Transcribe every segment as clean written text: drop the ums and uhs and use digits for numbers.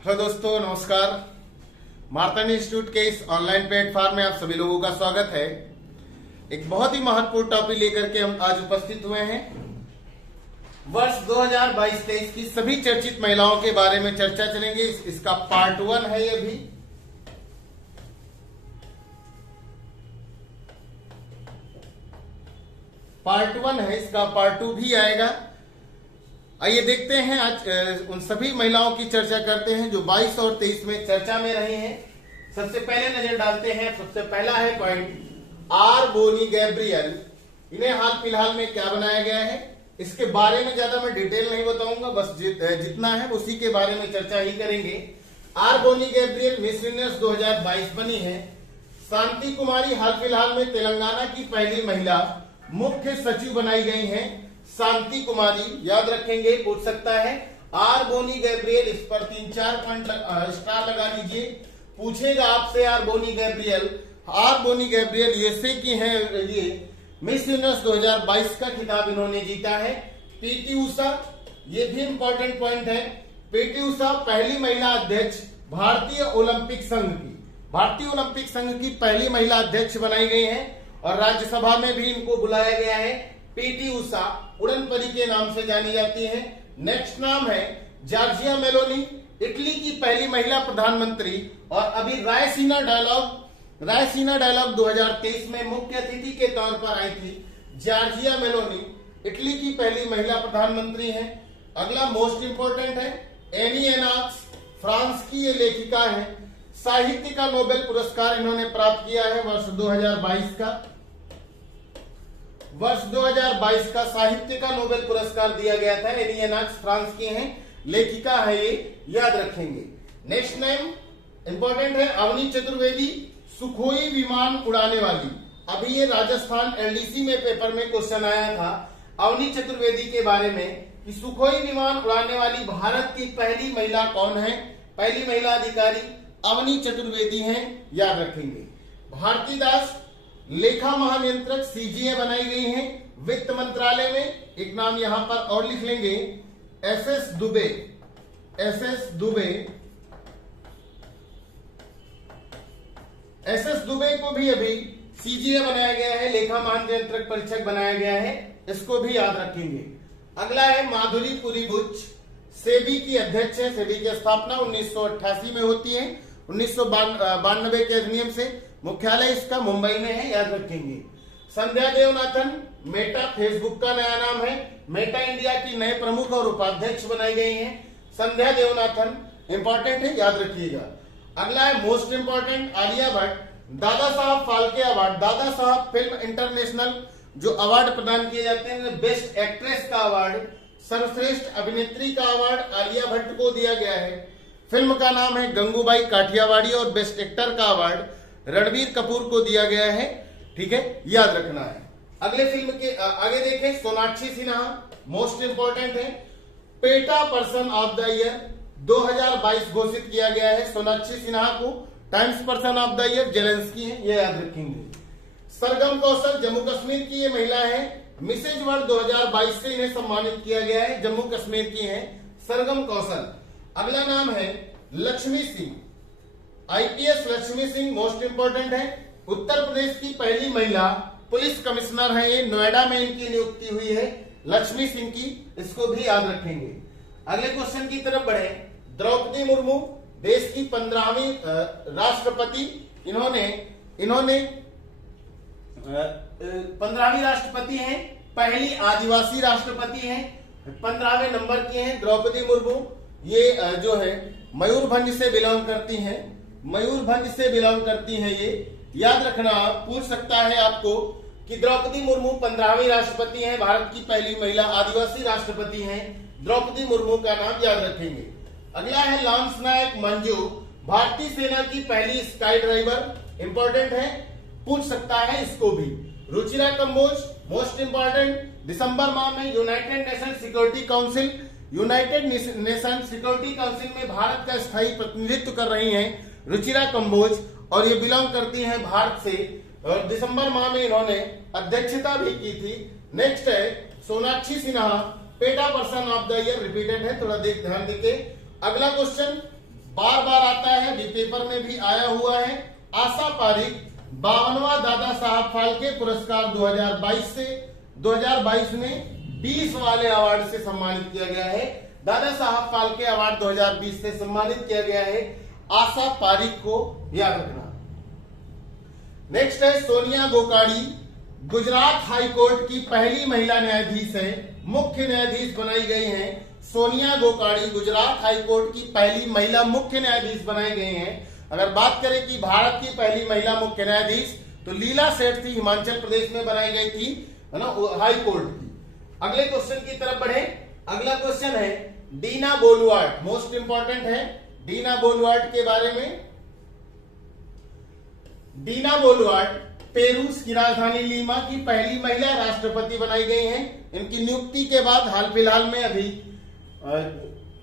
Hello दोस्तों, नमस्कार। मार्तन institute के इस ऑनलाइन प्लेटफॉर्म में आप सभी लोगों का स्वागत है। एक बहुत ही महत्वपूर्ण टॉपिक लेकर के हम आज उपस्थित हुए हैं। वर्ष 2022-23 की सभी चर्चित महिलाओं के बारे में चर्चा चलेंगे। इसका पार्ट 1 है ये भी। पार्ट 1 है, इसका पार्ट 2 भी आएगा। आइए देखते हैं, आज उन सभी महिलाओं की चर्चा करते हैं जो 22 और 23 में चर्चा में रही हैं। सबसे पहले नजर डालते हैं। सबसे पहला है पॉइंट आर बोनी गैब्रियल। इन्हें हाल फिलहाल में क्या बनाया गया है, इसके बारे में ज्यादा मैं डिटेल नहीं बताऊंगा, बस जितना है उसी के बारे में चर्चा ही करेंगे। R'Bonney Gabriel Miss Universe 2022 बनी है। शांति कुमारी हाल फिलहाल में तेलंगाना की पहली महिला मुख्य सचिव बनाई गई हैं। शांति कुमारी याद रखेंगे, पूछ सकता है। आर बोनी गैब्रियल, इस पर 3-4 पॉइंट स्टार लगा लीजिए। पूछेगा आपसे R'Bonney Gabriel. R'Bonney Gabriel USA की है। ये मिस यूनिवर्स 2022 का खिताब इन्होंने जीता है। पीटी उषा, ये भी इंपॉर्टेंट पॉइंट है। पीटी उषा पहली महिला अध्यक्ष भारतीय ओलंपिक संघ की। भारतीय ओलंपिक संघ की पहली महिला अध्यक्ष बनाई गई है और राज्यसभा में भी इनको बुलाया गया है। पीटी उषा उड़न परी के नाम से जानी जाती है। नेक्स्ट नाम है जॉर्जिया मेलोनी, इटली की पहली महिला प्रधानमंत्री और अभी रायसीना डायलॉग 2023 में मुख्य अतिथि के तौर पर आई थी। जॉर्जिया मेलोनी इटली की पहली महिला प्रधानमंत्री है। अगला मोस्ट इंपोर्टेंट है एनी एनाक्स, फ्रांस की ये लेखिका है। साहित्य का नोबेल पुरस्कार इन्होंने प्राप्त किया है वर्ष 2022 का। वर्ष 2022 का साहित्य का नोबेल पुरस्कार दिया गया था। एनी एनाक्स फ्रांस की हैं, लेखिका है ये, याद रखेंगे। नेक्स्ट नेम इंपॉर्टेंट है अवनी चतुर्वेदी, सुखोई विमान उड़ाने वाली। अभी ये राजस्थान एलडीसी में पेपर में क्वेश्चन आया था अवनी चतुर्वेदी के बारे में कि सुखोई विमान उड़ाने वाली भारत की पहली महिला कौन है। पहली महिला अधिकारी अवनी चतुर्वेदी हैं, याद रखेंगे। भारती दास लेखा महानियंत्रक सीजीए बनाई गई हैं वित्त मंत्रालय में। एक नाम यहां पर और लिख लेंगे, एसएस दुबे। एसएस दुबे को भी अभी सीजीए बनाया गया है, लेखा महानियंत्रक परीक्षक बनाया गया है, इसको भी याद रखेंगे। अगला है माधुरी पुरी बुच, सेबी की अध्यक्ष है। सेबी की स्थापना 1988 में होती है, 1992 के अधिनियम से। मुख्यालय इसका मुंबई में है, याद रखेंगे। संध्या देवनाथन, मेटा फेसबुक का नया नाम है। मेटा इंडिया की नए प्रमुख और उपाध्यक्ष बनाई गई हैं। संध्या देवनाथन इंपॉर्टेंट है, याद रखिएगा। अगला है most important Alia Bhatt, Dada Saheb Phalke award. Dada Saheb film international जो अवार्ड प्रदान किए जाते हैं, बेस्ट एक्ट्रेस का अवार्ड, सर्वश्रेष्ठ अभिनेत्री का अवार्ड आलिया भट्ट को दिया गया है। फिल्म का नाम है गंगूबाई काठियावाड़ी और बेस्ट एक्टर का अवार्ड रणबीर कपूर को दिया गया है। ठीक है, याद रखना है। अगले फिल्म के आगे देखें, सोनाक्षी सिन्हा मोस्ट इंपोर्टेंट है। PETA person of the year 2022 घोषित किया गया है सोनाक्षी सिन्हा को। Times person of the year Zelensky है, ये याद रखेंगे। सरगम कौशल जम्मू कश्मीर की ये महिला है। मिसेज वर्ल्ड 2022 से इन्हें सम्मानित किया गया है, जम्मू कश्मीर की है सरगम कौशल। अगला नाम है Lakshmi Singh, IPS Lakshmi Singh most important है। उत्तर प्रदेश की पहली महिला पुलिस कमिश्नर है ये, नोएडा में इनकी नियुक्ति हुई है लक्ष्मी सिंह की, इसको भी याद रखेंगे। अगले क्वेश्चन की तरफ बढ़े। द्रौपदी मुर्मू देश की 15वीं राष्ट्रपति, इन्होंने 15वीं राष्ट्रपति हैं, पहली आदिवासी राष्ट्रपति हैं, 15वें नंबर की हैं द्रौपदी मुर्मू। ये जो है मयूरभंज से बिलोंग करती हैं, मयूरभंज से बिलोंग करती हैं ये, याद रखना। पूछ सकता है आपको कि द्रौपदी मुर्मू 15वीं राष्ट्रपति हैं, भारत की पहली महिला आदिवासी राष्ट्रपति हैं। द्रौपदी मुर्मू का नाम याद रखेंगे। अगला है लांस नायक मंजू, भारतीय सेना की पहली स्काई ड्राइवर, इंपॉर्टेंट है, पूछ सकता है इसको भी। रुचिरा कंबोज मोस्ट इंपॉर्टेंट, दिसंबर माह में यूनाइटेड नेशन सिक्योरिटी काउंसिल में भारत का स्थायी प्रतिनिधित्व कर रही हैं रुचिरा कंबोज, और ये बिलोंग करती हैं भारत से, और दिसंबर माह में इन्होंने अध्यक्षता भी की थी। नेक्स्ट है Sonakshi Sinha, PETA person of the year repeated है, थोड़ा ध्यान देके। अगला क्वेश्चन बार बार आता है, अभी पेपर में भी आया हुआ है। आशा पारिक 52वां दादा साहब फाल्के पुरस्कार 2022 से 2022 में 20 वाले अवार्ड से सम्मानित किया गया है। दादा साहब फाल्के अवार्ड 2020 से सम्मानित किया गया है आशा पारिक को, याद रखना। नेक्स्ट है सोनिया गोकाणी, गुजरात हाई कोर्ट की पहली महिला न्यायाधीश है, मुख्य न्यायाधीश बनाई गई हैं। सोनिया गोकाणी गुजरात हाई कोर्ट की पहली महिला मुख्य न्यायाधीश बनाई गई हैं। अगर बात करें कि भारत की पहली महिला मुख्य न्यायाधीश, तो लीला सेठ थी, हिमाचल प्रदेश में बनाई गई थी, है ना, हाई कोर्ट की। अगले क्वेश्चन की तरफ बढ़े। अगला क्वेश्चन है डीना बोलुआर्ट, मोस्ट इंपॉर्टेंट है डीना बोलुआर्ट के बारे में। डीना बोलुआर्ट पेरूस की राजधानी लीमा की पहली महिला राष्ट्रपति बनाई गई हैं। इनकी नियुक्ति के बाद हाल फिलहाल में अभी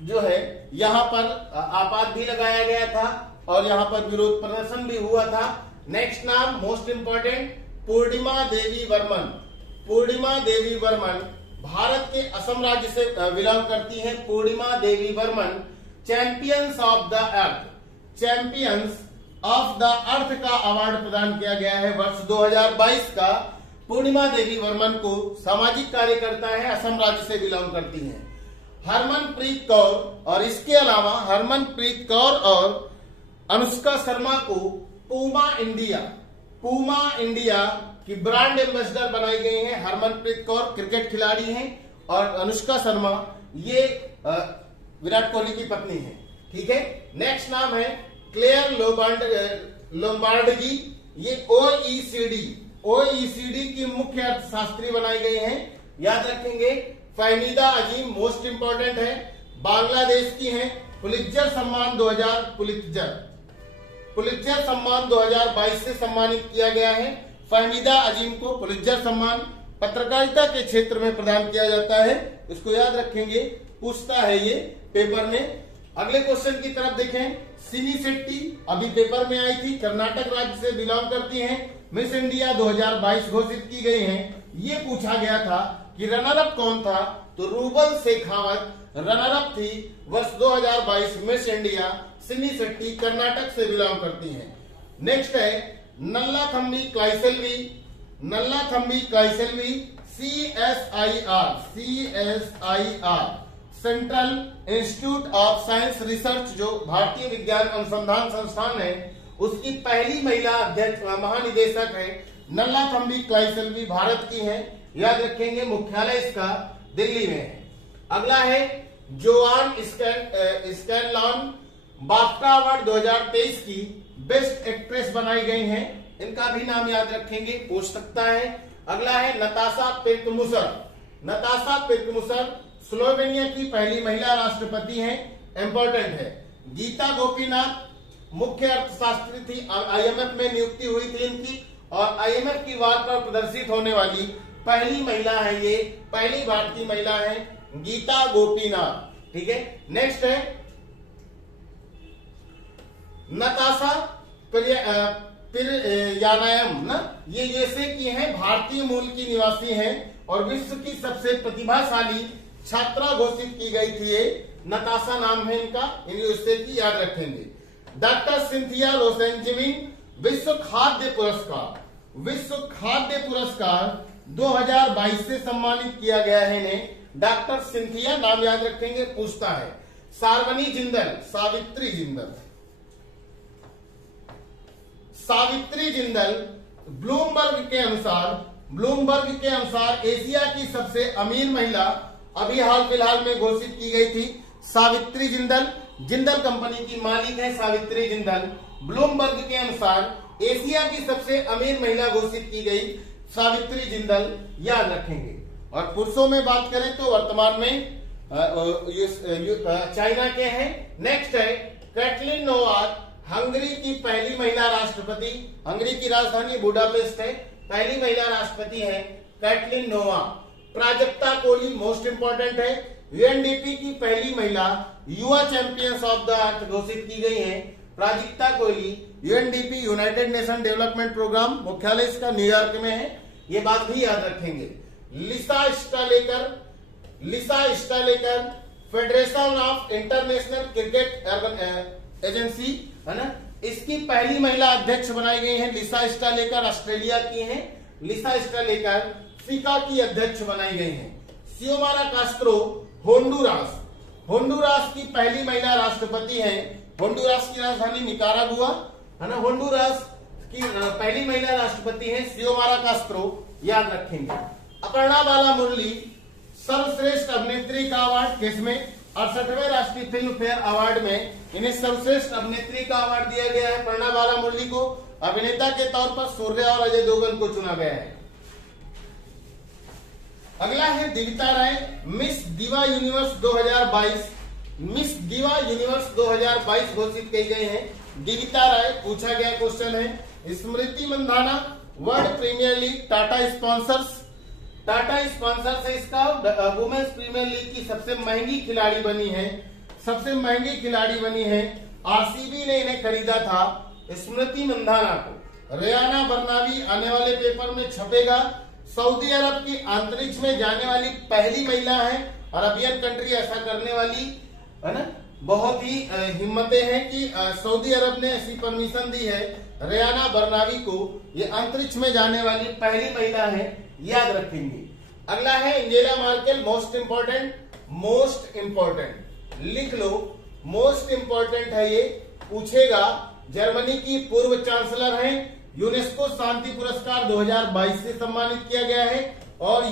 जो है यहां पर आपात भी लगाया गया था और यहां पर विरोध प्रदर्शन भी हुआ था। नेक्स्ट नाम मोस्ट इंपॉर्टेंट पूर्णिमा देवी वर्मन। पूर्णिमा देवी वर्मन भारत के असम राज्य से बिलोंग करती हैं। Purnima Devi Barman champions of the Earth, champions of the Earth का अवार्ड प्रदान किया गया है वर्ष 2022 का। पूर्णिमा देवी वर्मन को सामाजिक कार्यकर्ता है, असम राज्य से बिलोंग करती हैं। हरमनप्रीत कौर और इसके अलावा हरमनप्रीत कौर और अनुष्का शर्मा को पूमा इंडिया की ब्रांड एम्बेसडर बनाई गई हैं। हरमनप्रीत कौर क्रिकेट खिलाड़ी हैं और अनुष्का शर्मा ये विराट कोहली की पत्नी है। ठीक है। नेक्स्ट नाम है क्लेयर लोम्बार्डगी, ये ओईसीडी की मुख्य अर्थशास्त्री बनाई गई हैं, याद रखेंगे। फहमीदा अजीम मोस्ट इंपॉर्टेंट है, बांग्लादेश की हैं। पुलित्जर सम्मान 2022 से सम्मानित किया गया है। फहमीदा अजीम को पुलित्जर सम्मान पत्रकारिता के क्षेत्र में प्रदान किया जाता है, इसको याद रखेंगे, पूछता है ये पेपर में। अगले क्वेश्चन की तरफ देखें। सिनी शेट्टी अभी पेपर में आई थी, कर्नाटक राज्य से बिलोंग करती हैं। मिस इंडिया 2022 घोषित की गई हैं। ये पूछा गया था कि रनर अप कौन था, तो रूबल शेखावत रनर अप थी वर्ष 2022 मिस इंडिया। सिनी शेट्टी कर्नाटक से बिलोंग करती हैं। नेक्स्ट है Nallathambi क्लाइसेल्वी CSIR central institute of science research, जो भारतीय विज्ञान अनुसंधान संस्थान है, उसकी पहली महिला अध्यक्ष महानिदेशक है। नल्लाथम्बी क्लाइसेल्वी भारत की है, याद रखेंगे। मुख्यालय इसका दिल्ली में है। अगला है जोआन स्कैनलॉन, बाफ्टा अवार्ड 2023 की बेस्ट एक्ट्रेस बनाई गई हैं। इनका भी नाम याद रखेंगे, पूछ सकता है। अगला है नताशा पिर्कमुसर स्लोवेनिया की पहली महिला राष्ट्रपति हैं, इंपॉर्टेंट है। गीता गोपीनाथ मुख्य अर्थशास्त्री थी, IMF में नियुक्ति हुई थी इनकी और IMF की वार पर प्रदर्शित होने वाली पहली महिला है, ये पहली भारतीय महिला है गीता गोपीनाथ। ठीक है। नेक्स्ट है नताशा पिरयानायम ना, ये यूएसए की हैं, भारतीय मूल की निवासी हैं और विश्व की सबसे प्रतिभाशाली छात्रा घोषित की गई थी। ये नताशा नाम है इनका, इन यूएसए की, याद रखेंगे। डॉक्टर सिंथिया रोसेंजेविन विश्व खाद्य पुरस्कार 2022 से सम्मानित किया गया है इन्हें। डॉक्टर सिंथिया नाम याद रखेंगे, पूछता है। सावित्री जिंदल ब्लूमबर्ग के अनुसार एशिया की सबसे अमीर महिला अभी हाल फिलहाल में घोषित की गई थी। सावित्री जिंदल कंपनी की मालिक है सावित्री जिंदल। ब्लूमबर्ग के अनुसार एशिया की सबसे अमीर महिला घोषित की गई सावित्री जिंदल, याद रखेंगे। और पुरुषों में बात करें तो वर्तमान में चाइना के हैं। नेक्स्ट है कैटलिन नोवाक, हंगरी की पहली महिला राष्ट्रपति। हंगरी की राजधानी बुडापेस्ट है, पहली महिला राष्ट्रपति है Katalin Novak. Prajakta Kohli most important है, यूएनडीपी की पहली महिला युवा चैंपियंस ऑफ द अर्थ घोषित की गई है Prajakta Kohli. UNDP United Nation Development Programme, मुख्यालय इसका न्यूयॉर्क में है, ये बात भी याद रखेंगे। Lisa Sthalekar federation of international cricket agency है ना, इसकी पहली महिला अध्यक्ष बनाई गई है लिसा स्टालेकर, ऑस्ट्रेलिया की हैं लिसा स्टालेकर, फिका की अध्यक्ष बनाई गई हैं। सियोमारा कास्त्रो होंडुरास, होंडुरास की पहली महिला राष्ट्रपति हैं। होंडुरास की राजधानी निकारागुआ है ना। होंडुरास की पहली महिला राष्ट्रपति हैं सियोमारा कास्त्रो, याद रखेंगे। अपर्णा बाला मुरली सर्वश्रेष्ठ अभिनेत्री का अवार्ड किसमें? 68वें राष्ट्रीय फिल्म फेयर अवार्ड में इन्हें सर्वश्रेष्ठ अभिनेत्री का अवार्ड दिया गया है। अपर्णा बाला मुरली को अभिनेता के तौर पर सूर्या और अजय देवगन को चुना गया है। अगला है दिविता राय, मिस दिवा यूनिवर्स 2022, मिस दिवा यूनिवर्स 2022 घोषित की गई है दिविता राय। पूछा गया क्वेश्चन है। Smriti Mandhana world premier league Tata sponsors, Tata sponsor से इसका वुमेन्स प्रीमियर लीग की सबसे महंगी खिलाड़ी बनी है, सबसे महंगी खिलाड़ी बनी है। आरसीबी ने इन्हें खरीदा था स्मृति मंधाना को। रेयाना बर्नाबी आने वाले पेपर में छपेगा। सऊदी अरब की अंतरिक्ष में जाने वाली पहली महिला है, अरबियन कंट्री ऐसा करने वाली है ना। बहुत ही हिम्मतें हैं कि सऊदी अरब ने ऐसी परमिशन दी है रेयाना बर्नाबी को, ये अंतरिक्ष में जाने वाली पहली महिला है, याद रखेंगे। अगला है Angela Merkel, most important, most important लिख लो, मोस्ट इंपोर्टेंट है ये, पूछेगा। जर्मनी की पूर्व चांसलर हैं, यूनेस्को शांति पुरस्कार 2022 से सम्मानित किया गया है। और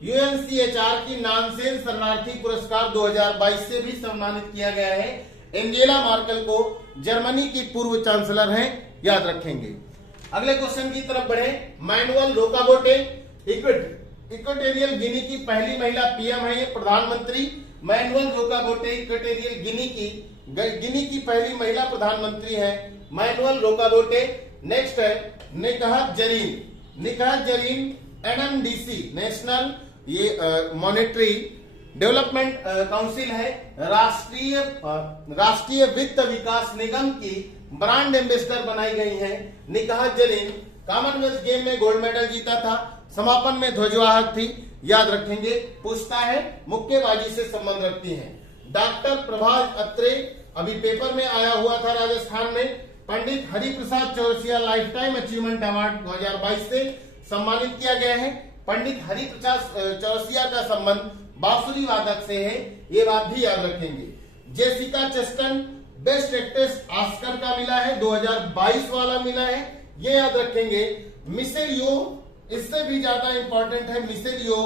यूएनसीएचआर की नानसेन शरणार्थी पुरस्कार 2022 से भी सम्मानित किया गया है। एंजेला मार्केल को जर्मनी की पूर्व चांसलर हैं, याद रखेंगे। अगले क्वेश्चन की तरफ बढ़े। मैनुअल रोकाबोटे इक्वेटोरियल गिनी की पहली महिला पीएम है, ये प्रधानमंत्री। मैनुअल रोकाबोटे इक्वेटोरियल गिनी की पहली महिला प्रधानमंत्री है, मैनुअल रोकाबोटे। नेक्स्ट है निकहत जरीन एनएमडीसी, नेशनल ये मॉनेटरी डेवलपमेंट काउंसिल है, राष्ट्रीय वित्त विकास निगम की ब्रांड एम्बेसडर बनाई गई है। निकहत जरीन कॉमनवेल्थ गेम में गोल्ड मेडल जीता था, समापन में ध्वजवाहक थी, याद रखेंगे। पूछता है मुक्केबाजी से संबंध रखती है। डॉक्टर प्रभात अत्रे अभी पेपर में आया हुआ था राजस्थान में। Pandit Hariprasad Chaurasia lifetime achievement award 2022 से सम्मानित किया गया है। पंडित हरिप्रसाद चौरसिया का संबंध बांसुरी वादक से है, ये बात भी याद रखेंगे। जेसिका चेस्टन बेस्ट एक्ट्रेस ऑस्कर का मिला है, 2022 वाला मिला है, ये याद रखेंगे। मिशेल यो इससे भी ज्यादा इंपॉर्टेंट है, Michelle Yeoh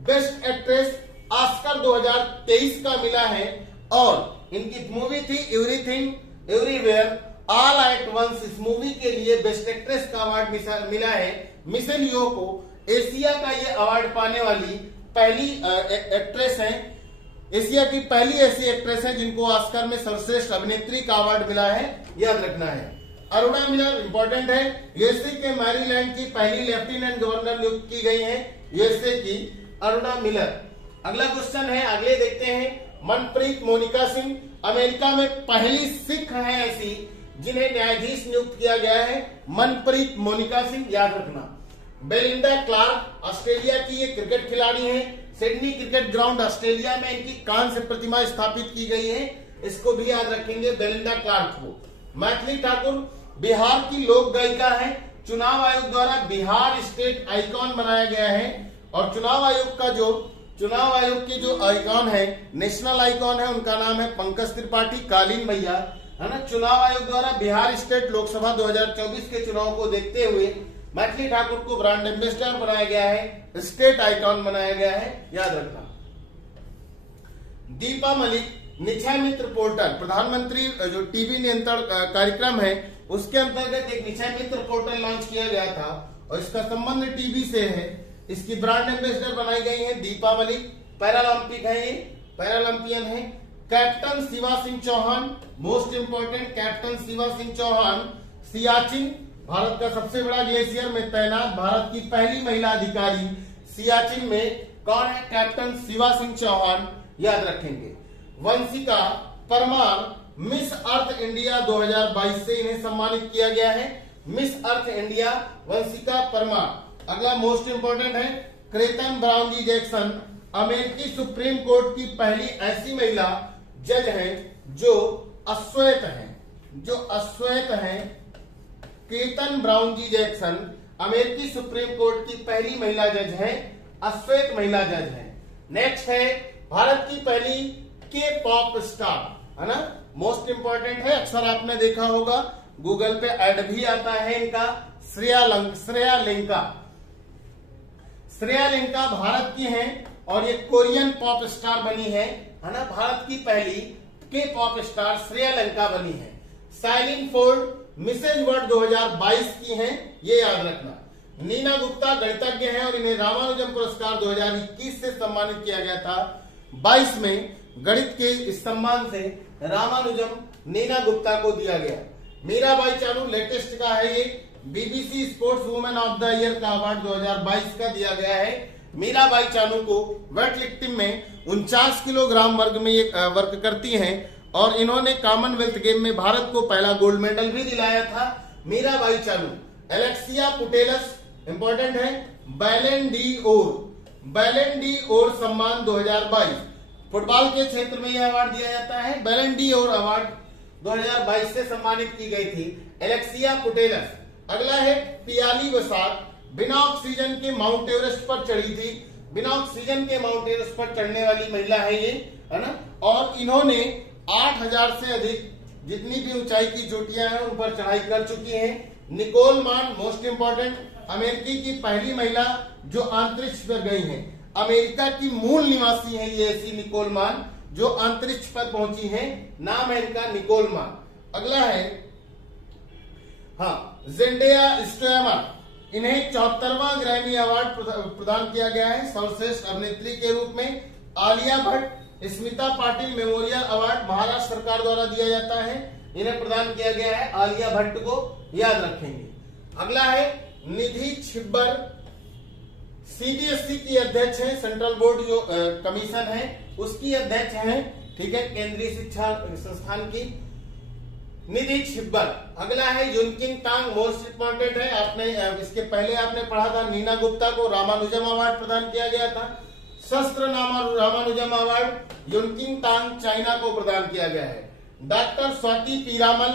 best actress Oscar 2023 का मिला है। और इनकी मूवी थी Everything Everywhere All at Once, इस मूवी के लिए बेस्ट एक्ट्रेस का अवार्ड मिला है मिशेल यो को। एशिया का ये अवार्ड पाने वाली पहली एक्ट्रेस है, एशिया की पहली ऐसी एक्ट्रेस है जिनको ऑस्कर में सर्वश्रेष्ठ अभिनेत्री का अवार्ड मिला है, याद रखना है। अरुणा मिलर इंपॉर्टेंट है, यूएसए के मैरीलैंड की पहली लेफ्टिनेंट गवर्नर नियुक्त की गई है, यूएसए की अरुणा मिलर। अगला क्वेश्चन है, अगले देखते हैं। मनप्रीत मोनिका सिंह अमेरिका में पहली सिख है ऐसी जिन्हें न्यायाधीश नियुक्त किया गया है, मनप्रीत मोनिका सिंह, याद रखना। बेलिंडा क्लार्क ऑस्ट्रेलिया की ये क्रिकेट खिलाड़ी हैं, सिडनी क्रिकेट ग्राउंड ऑस्ट्रेलिया में इनकी कांस्य प्रतिमा स्थापित की गई है, इसको भी याद रखेंगे बेलिंडा क्लार्क को। मैथिली ठाकुर बिहार की लोक गायिका है, चुनाव आयोग द्वारा बिहार स्टेट आइकॉन बनाया गया है। और चुनाव आयोग के जो आइकॉन है, नेशनल आइकॉन है, उनका नाम है पंकज त्रिपाठी, कालीन भैया है ना। चुनाव आयोग द्वारा बिहार स्टेट लोकसभा 2024 के चुनाव को देखते हुए मैथिली ठाकुर को ब्रांड एम्बेसडर बनाया गया है, स्टेट आइकॉन बनाया गया है, याद रखना। दीपा मलिक निक्षय मित्र पोर्टल, प्रधानमंत्री जो टीबी नियंत्रण कार्यक्रम है उसके अंतर्गत एक निक्षय मित्र पोर्टल लॉन्च किया गया था और इसका संबंध टीबी से है। इसकी ब्रांड एम्बेसडर बनाई गई है दीपा मलिक, पैरालंपिक है, ये पैरालंपियन है। Captain Shiva Singh Chauhan, most important, captain Shiva Singh Chauhan Siachen, Bharat का सबसे बड़ा ग्लेशियर में तैनात भारत की पहली महिला अधिकारी सियाचिन में कौन है? कैप्टन शिवा सिंह चौहान, याद रखेंगे। Vanshika Parmar Miss Earth India 2022 से इन्हें सम्मानित किया गया है, Miss Earth India Vanshika Parmar. अगला मोस्ट इंपोर्टेंट है, क्रेतन ब्राउन जी जैक्सन अमेरिकी सुप्रीम कोर्ट की पहली ऐसी महिला जज हैं जो अश्वेत हैं, केतन ब्राउन जी जैक्सन अमेरिकी सुप्रीम कोर्ट की पहली महिला जज हैं, अश्वेत महिला जज हैं। नेक्स्ट है भारत की पहली के पॉप स्टार, है ना, मोस्ट इंपॉर्टेंट है, अक्सर आपने देखा होगा, गूगल पे ऐड भी आता है इनका, श्रेया लिंका भारत की हैं और ये कोरियन पॉप स्टार बनी है ना, भारत की पहली के पॉप स्टार श्रेया लिंका बनी है। साइलिन फोर्ड मिसेज वर्ल्ड 2022 की हैं, ये याद रखना। नीना गुप्ता गणितज्ञ हैं और इन्हें रामानुजम पुरस्कार 2021 से सम्मानित किया गया था। 22 में गणित के इस सम्मान से रामानुजम नीना गुप्ता को दिया गया। मीराबाई चानू लेटेस्ट का है, ये BBC sports women of the year का अवार्ड 2022 का दिया गया है। मीराबाई चानू को वेट लिफ्टिंग में 49 किलोग्राम वर्ग में ये वर्क करती हैं और इन्होंने कॉमनवेल्थ गेम में भारत को पहला गोल्ड मेडल भी दिलाया था। Mirabai Chanu. Alexia Putellas important है, बैलन डी ओर सम्मान 2022, फुटबॉल के क्षेत्र में यह अवार्ड दिया जाता है। बैलन डी ओर अवार्ड 2022 से सम्मानित की गई थी एलेक्सिया पुटेलस। अगला है पियाली बसाक, बिना ऑक्सीजन के माउंट एवरेस्ट पर चढ़ी थी, बिना ऑक्सीजन के माउंट एवरेस्ट पर चढ़ने वाली महिला है ये, है ना, और इन्होंने 8000 से अधिक जितनी भी ऊंचाई की चोटियां हैं उन पर चढ़ाई कर चुकी हैं। निकोल मान मोस्ट इंपॉर्टेंट, अमेरिकी की पहली महिला जो अंतरिक्ष पर गई है, अमेरिका की मूल निवासी है ये ऐसी निकोल मान जो अंतरिक्ष पर पहुंची है, नाम है इनका निकोल मान। अगला है जेंडेया स्टोयमर, इन्हें 74वां ग्रैमी अवार्ड प्रदान किया गया है सर्वश्रेष्ठ अभिनेत्री के रूप में। आलिया भट्ट स्मिता पाटिल मेमोरियल अवार्ड महाराष्ट्र सरकार द्वारा दिया जाता है, इन्हें प्रदान किया गया है, आलिया भट्ट को याद रखेंगे। अगला है निधि छिब्बर, सीबीएसई की अध्यक्ष है, सेंट्रल बोर्ड जो कमीशन है उसकी अध्यक्ष है, ठीक है, केंद्रीय शिक्षा संस्थान की निधि छिब्बर। अगला है युनकिंग तांग, मोस्ट इंपॉर्टेंट है, आपने इसके पहले आपने पढ़ा था, नीना गुप्ता को रामानुजम अवार्ड प्रदान किया गया था। शस्त्र नामा Ramanujan award Yunqing Tang China को प्रदान किया गया है। Doctor Swati Piramal,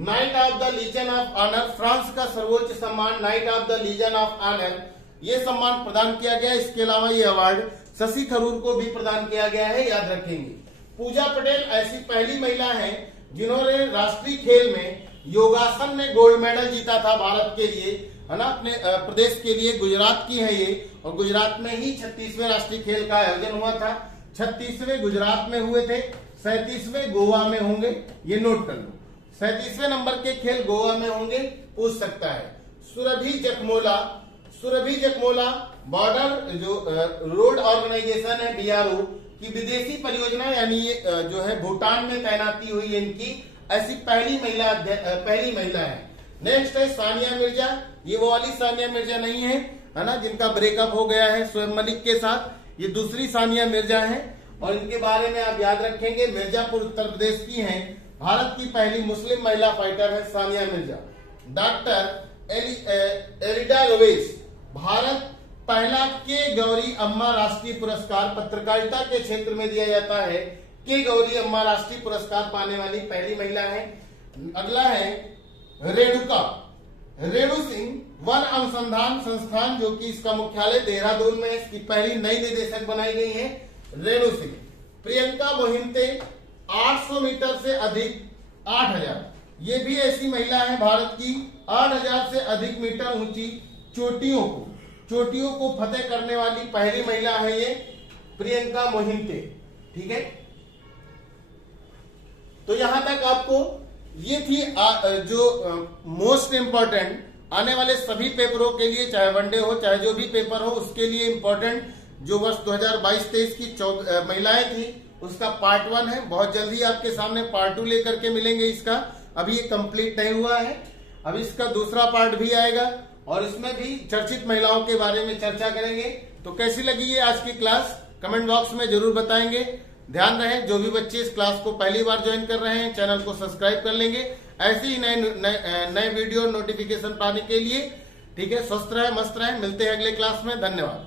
knight of the Legion of Honour, France का सर्वोच्च सम्मान knight of the Legion of Honour, ये सम्मान प्रदान किया गया। इसके अलावा ये अवार्ड शशि थरूर को भी प्रदान किया गया है, याद रखेंगे। पूजा पटेल ऐसी पहली महिला है जिन्होंने राष्ट्रीय खेल में योगासन में गोल्ड मेडल जीता था भारत के लिए, है ना, अपने प्रदेश के लिए। गुजरात की है ये और गुजरात में ही 36वें राष्ट्रीय खेल का आयोजन हुआ था। 36वें गुजरात में हुए थे, 37वें गोवा में होंगे, ये नोट कर लो। 37वें नंबर के खेल गोवा में होंगे, पूछ सकता है। सुरभि जकमोला बॉर्डर जो रोड ऑर्गेनाइजेशन है BRO की विदेशी परियोजना, यानी ये जो है भूटान में तैनाती हुई इनकी, ऐसी पहली महिला है। नेक्स्ट है सानिया मिर्जा, ये वो वाली सानिया मिर्जा नहीं है ना, जिनका ब्रेकअप हो गया है शोएब मलिक के साथ, ये दूसरी सानिया मिर्जा है और इनके बारे में आप याद रखेंगे। मिर्जापुर उत्तर प्रदेश की हैं, भारत की पहली मुस्लिम महिला फाइटर है सानिया मिर्जा। डॉक्टर एलिडा लोवेस, भारत पहला के गौरी अम्मा राष्ट्रीय पुरस्कार पत्रकारिता के क्षेत्र में दिया जाता है, के गौरी अम्मा राष्ट्रीय पुरस्कार पाने वाली पहली महिला है। अगला है रेणु सिंह, वन अनुसंधान संस्थान जो कि इसका मुख्यालय देहरादून में है, इसकी पहली नई निदेशक बनाई गई है रेणु सिंह। प्रियंका मोहिंते, 800 मीटर से अधिक 8000, ये भी ऐसी महिला है भारत की, 8000 से अधिक मीटर ऊंची चोटियों को फतेह करने वाली पहली महिला है ये प्रियंका मोहिंते, ठीक है। तो यहां तक आपको ये थी जो मोस्ट इंपॉर्टेंट आने वाले सभी पेपरों के लिए, चाहे वनडे हो चाहे जो भी पेपर हो, उसके लिए इंपॉर्टेंट जो वर्ष 2022-23 की महिलाएं थी उसका पार्ट 1 है। बहुत जल्दी आपके सामने पार्ट 2 लेकर के मिलेंगे इसका, अभी ये कंप्लीट नहीं हुआ है, अभी इसका दूसरा पार्ट भी आएगा और इसमें भी चर्चित महिलाओं के बारे में चर्चा करेंगे। तो कैसी लगी ये आज की क्लास, कमेंट बॉक्स में जरूर बताएंगे। ध्यान रहे जो भी बच्चे इस क्लास को पहली बार ज्वाइन कर रहे हैं, चैनल को सब्सक्राइब कर लेंगे ऐसे ही नए वीडियो नोटिफिकेशन पाने के लिए, ठीक है। स्वस्थ रहे, मस्त रहे, मिलते हैं अगले क्लास में, धन्यवाद।